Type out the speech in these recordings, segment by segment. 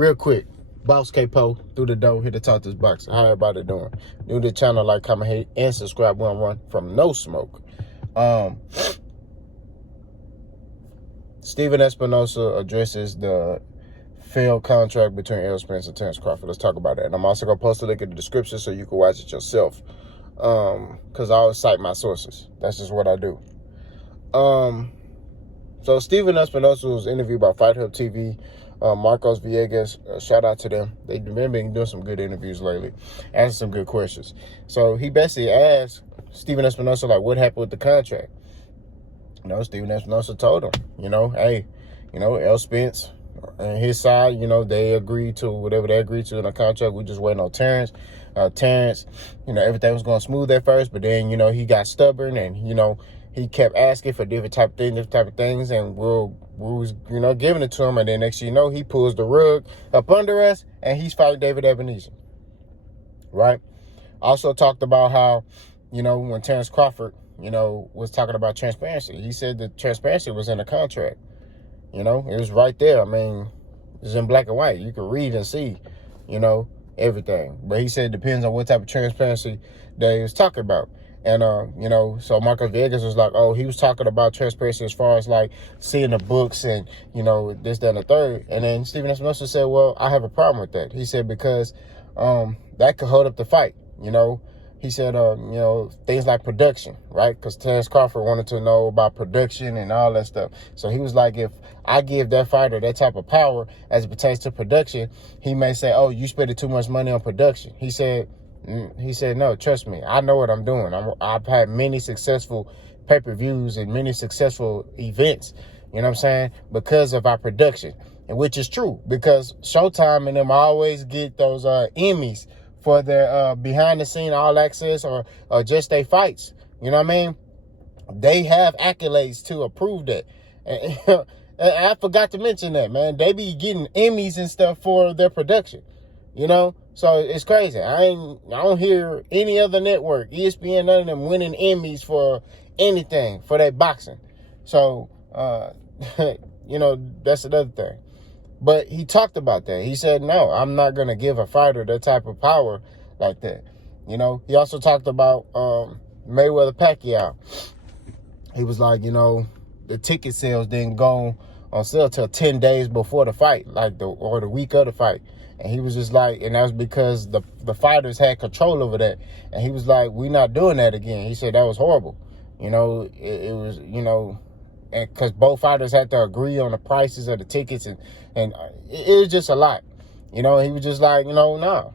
real quick, Boss K-Po through the door, here to talk this box. How everybody doing? New to the channel, like, comment, hate, and subscribe. We don't run from no smoke. Stephen Espinoza addresses the failed contract between Errol Spence and Terence Crawford. Let's talk about that. And I'm also going to post a link in the description so you can watch it yourself. Because I always cite my sources. That's just what I do. So Stephen Espinoza was interviewed by Fight Hub TV. Marcos Villegas, shout out to them. They've been doing some good interviews lately, asking some good questions. So he basically asked Stephen Espinoza, like, what happened with the contract? Stephen Espinoza told him, hey, Errol Spence and his side, they agreed to whatever they agreed to in the contract. We just waiting on Terence. Terence, everything was going smooth at first, but then, he got stubborn and, he kept asking for different type of things, and we was, giving it to him. And then next thing you know, he pulls the rug up under us, and he's fighting David Ebenezer. Right? Also talked about how, when Terence Crawford, was talking about transparency, he said that transparency was in the contract. It was right there. I mean, it's in black and white. You can read and see, everything. But he said it depends on what type of transparency that he was talking about. And, so Marcos Villegas was like, oh, he was talking about transparency as far as, like, seeing the books and, this, that, and the third. And then Stephen Espinoza said, well, I have a problem with that. He said, because that could hold up the fight, He said, things like production, right? Because Terence Crawford wanted to know about production and all that stuff. So he was like, if I give that fighter that type of power as it pertains to production, he may say, oh, you spending too much money on production. He said, no, trust me, I know what I'm doing. I've had many successful pay-per-views and many successful events, because of our production, and which is true, because Showtime and them always get those Emmys for their behind-the-scene all access or just their fights. You know what I mean? They have accolades to approve that. And I forgot to mention that, man. They be getting Emmys and stuff for their production. So it's crazy. I don't hear any other network, ESPN, none of them winning Emmys for anything for their boxing. So, that's another thing. But he talked about that. He said, no, I'm not going to give a fighter that type of power like that. He also talked about Mayweather-Pacquiao. He was like, the ticket sales didn't go on sale till 10 days before the fight, or the week of the fight. And he was just like, and that was because the fighters had control over that. And he was like, we're not doing that again. He said that was horrible. It was, and because both fighters had to agree on the prices of the tickets, and it was just a lot. He was just like, no.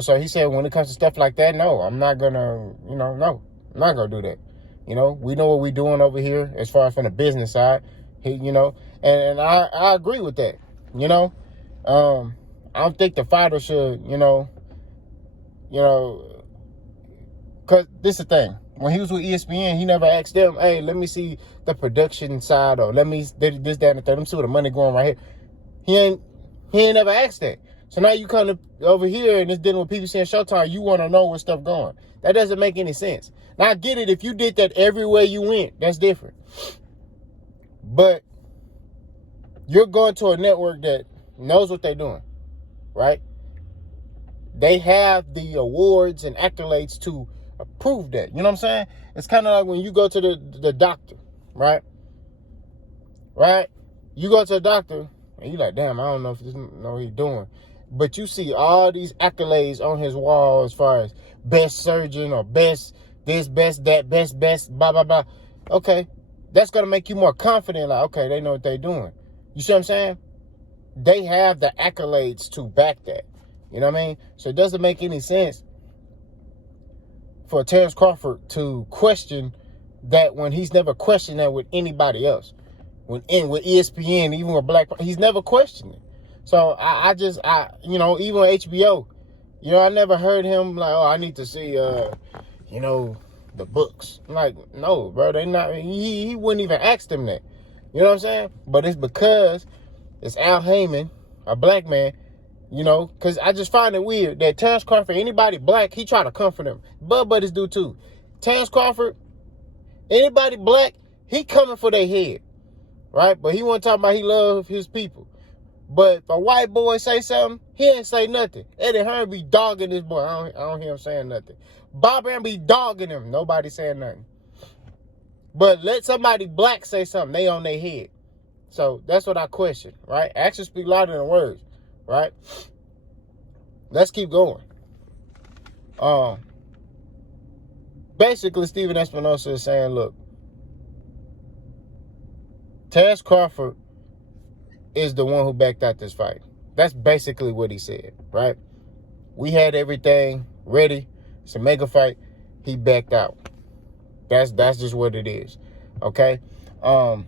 So he said, when it comes to stuff like that, no, I'm not gonna, no, I'm not gonna do that. We know what we're doing over here as far as from the business side. And I agree with that. I don't think the fighter should, because this is the thing. When he was with ESPN, he never asked them, hey, let me see the production side, or let me this, that, and the third. Let me see where the money going right here. He ain't never asked that. So now you come over here and it's dealing with people saying Showtime, you want to know where stuff going. That doesn't make any sense. Now I get it. If you did that everywhere you went, that's different. But you're going to a network that knows what they're doing, right? They have the awards and accolades to prove that. You know what I'm saying? It's kind of like when you go to the doctor, right? Right? You go to the doctor and you're like, damn, I don't know if this know what he's doing. But you see all these accolades on his wall as far as best surgeon or best this, best that, best, blah, blah, blah. Okay. That's going to make you more confident. Like, okay, they know what they're doing. You see what I'm saying? They have the accolades to back that. You know what I mean? So it doesn't make any sense for Terence Crawford to question that when he's never questioned that with anybody else. With ESPN, even with Black, he's never questioned it. So I just, even on HBO, I never heard him like, oh, I need to see, the books. I'm like, no, bro, they not, he wouldn't even ask them that. You know what I'm saying? But it's because it's Al Heyman, a black man, because I just find it weird that Terence Crawford, anybody black, he try to comfort him. Bud Buddies do too. Terence Crawford, anybody black, he coming for their head, right? But he want to talk about he love his people. But if a white boy say something, he ain't say nothing. Eddie Hearn be dogging this boy. I don't hear him saying nothing. Bob Brown be dogging him. Nobody saying nothing. But let somebody black say something, they on their head. So that's what I question, right? Actions speak louder than words, right? Let's keep going. Basically, Stephen Espinoza is saying, look, Terence Crawford is the one who backed out this fight. That's basically what he said, right? We had everything ready. It's a mega fight. He backed out. That's just what it is, okay? And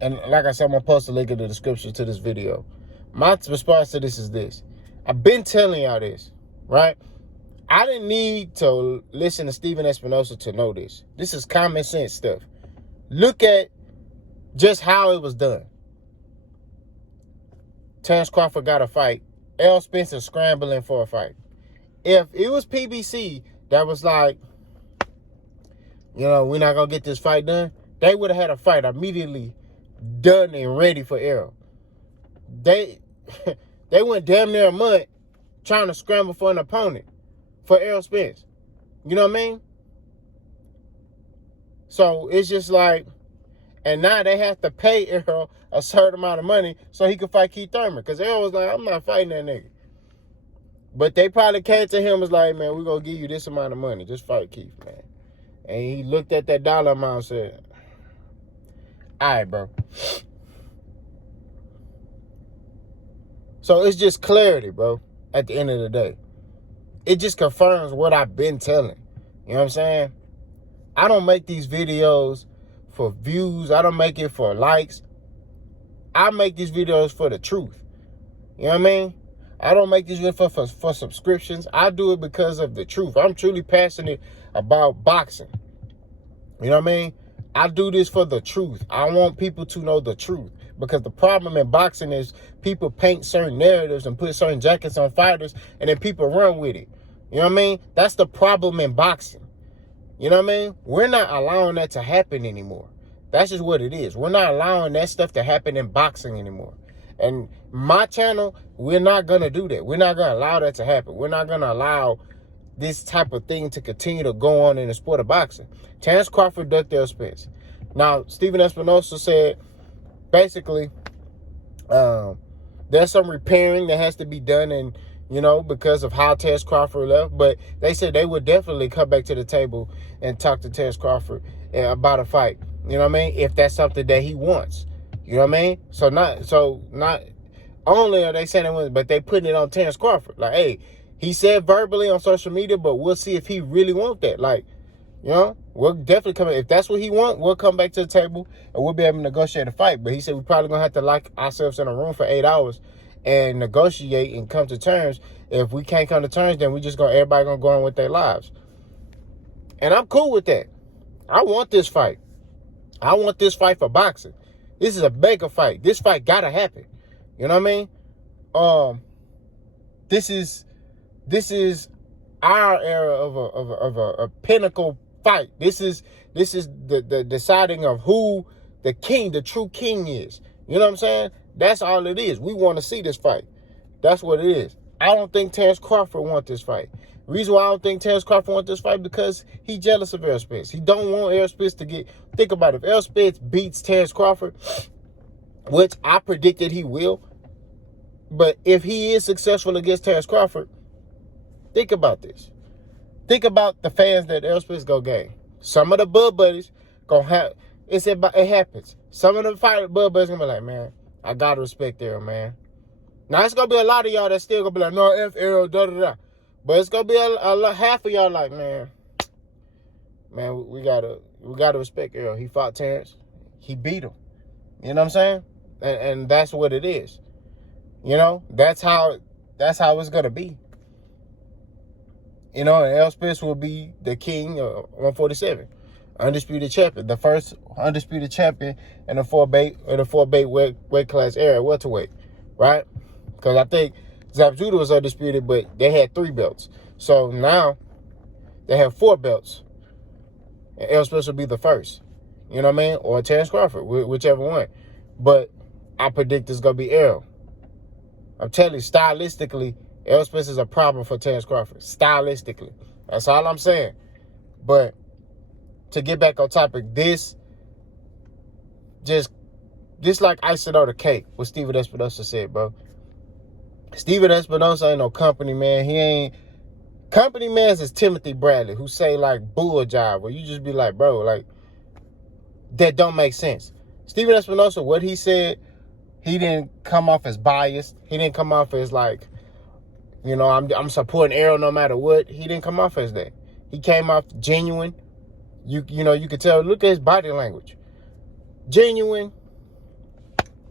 like I said, I'm going to post a link in the description to this video. My response to this is this. I've been telling y'all this, right? I didn't need to listen to Stephen Espinoza to know this. This is common sense stuff. Look at just how it was done. Terence Crawford got a fight. Errol Spence is scrambling for a fight. If it was PBC that was like, you know, we're not going to get this fight done, they would have had a fight immediately done and ready for Errol. They went damn near a month trying to scramble for an opponent for Errol Spence. You know what I mean? So it's just like, and now they have to pay Errol a certain amount of money so he could fight Keith Thurman. Because Errol was like, I'm not fighting that nigga. But they probably came to him and was like, man, we're going to give you this amount of money. Just fight Keith, man. And he looked at that dollar amount and said, all right, bro. So it's just clarity, bro, at the end of the day. It just confirms what I've been telling. You know what I'm saying? I don't make these videos for views. I don't make it for likes. I make these videos for the truth. You know what I mean? I don't make these videos for subscriptions. I do it because of the truth. I'm truly passionate about boxing. You know what I mean? I do this for the truth. I want people to know the truth. Because the problem in boxing is people paint certain narratives and put certain jackets on fighters and then people run with it. You know what I mean? That's the problem in boxing. You know what I mean? We're not allowing that to happen anymore. That's just what it is. We're not allowing that stuff to happen in boxing anymore. And my channel, we're not going to do that. We're not going to allow that to happen. We're not going to allow this type of thing to continue to go on in the sport of boxing. Terence Crawford ducked Errol Spence. Now, Stephen Espinoza said, basically, there's some repairing that has to be done, and you know, because of how Terence Crawford left. But they said they would definitely come back to the table and talk to Terence Crawford about a fight. You know what I mean? If that's something that he wants. You know what I mean? So not only are they saying it, but they putting it on Terence Crawford. Like, hey, he said verbally on social media, but we'll see if he really wants that. Like, you know, we'll definitely come. If that's what he wants, we'll come back to the table and we'll be able to negotiate a fight. But he said we're probably going to have to lock ourselves in a room for 8 hours and negotiate and come to terms. If we can't come to terms, then everybody going to go on with their lives. And I'm cool with that. I want this fight. I want this fight for boxing. This is a mega fight. This fight got to happen. You know what I mean? This is our era of a pinnacle fight. This is the deciding of who the king, the true king is. You know what I'm saying? That's all it is. We want to see this fight. That's what it is. I don't think Terence Crawford wants this fight. The reason why I don't think Terence Crawford wants this fight because he's jealous of Errol Spence. He don't want Errol Spence to get... Think about it. If Errol Spence beats Terence Crawford, which I predicted he will, but if he is successful against Terence Crawford, think about this. Think about the fans that Errol Spence go gain. Some of the Bud Buddies gonna have... It happens. Some of the Bud Buddies gonna be like, man, I gotta respect Errol, man. Now, it's gonna be a lot of y'all that still gonna be like, no, F Errol, da-da-da. But it's gonna be half of y'all like, man, we gotta respect Errol. He fought Terence. He beat him. You know what I'm saying? And that's what it is. You know, that's how it's gonna be. You know, and Errol Spence will be the king of 147, undisputed champion, the first undisputed champion in the four bait weight class era, welterweight, right? Because I think Zapjuda was undisputed, but they had 3 belts. So now they have 4 belts. And Errol Spence will be the first. You know what I mean? Or Terence Crawford, whichever one. But I predict it's going to be Errol. I'm telling you, stylistically, Errol Spence is a problem for Terence Crawford. Stylistically. That's all I'm saying. But to get back on topic, this like icing on the cake, what Steven Espinoza said, bro. Steven Espinoza ain't no company man. He ain't. Company man is Timothy Bradley, who say like bull jive, where you just be like, bro, like, that don't make sense. Steven Espinoza, what he said, he didn't come off as biased. He didn't come off as like, you know, I'm supporting Errol no matter what. He didn't come off as that. He came off genuine. You know, you could tell, look at his body language. Genuine.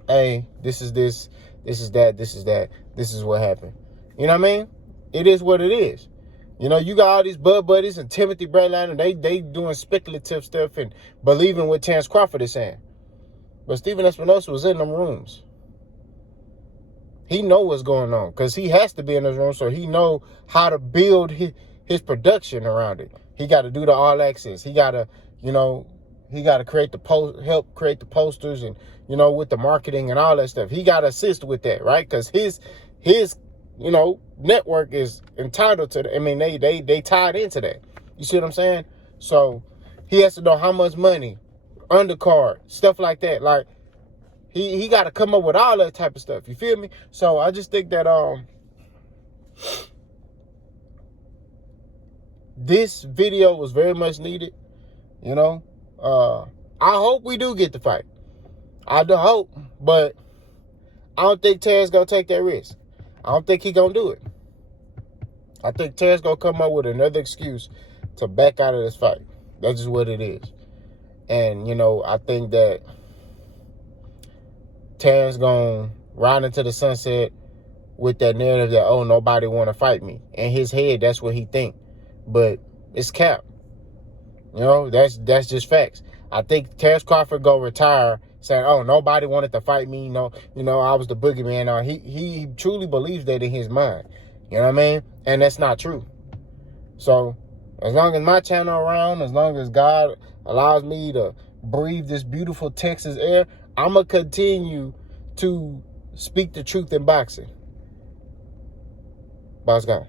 Hey, this is that, this is what happened. You know what I mean? It is what it is. You know, you got all these Bud Buddies and Timothy Bradley, and they doing speculative stuff and believing what Terence Crawford is saying. But Steven Espinoza was in them rooms. He know what's going on because he has to be in those rooms, so he know how to build his production around it. He got to do the all access. He got to, you know, create help create the posters and, you know, with the marketing and all that stuff. He got to assist with that, right? Because his you know, network is entitled to that. I mean, they tied into that. You see what I'm saying? So he has to know how much money, undercard, stuff like that. Like, he got to come up with all that type of stuff. You feel me? So I just think that this video was very much needed. You know, I hope we do get the fight. I do hope, but I don't think Terence gonna take that risk. I don't think he gonna do it. I think Terence gonna come up with another excuse to back out of this fight. That's just what it is. And, you know, I think that Terence gonna ride into the sunset with that narrative that, oh, nobody want to fight me. In his head, that's what he think. But it's cap. You know, that's just facts. I think Terence Crawford go retire saying, oh, nobody wanted to fight me. You know, I was the boogeyman. He truly believes that in his mind. You know what I mean? And that's not true. So as long as my channel around, as long as God allows me to breathe this beautiful Texas air, I'm going to continue to speak the truth in boxing. Boss gone.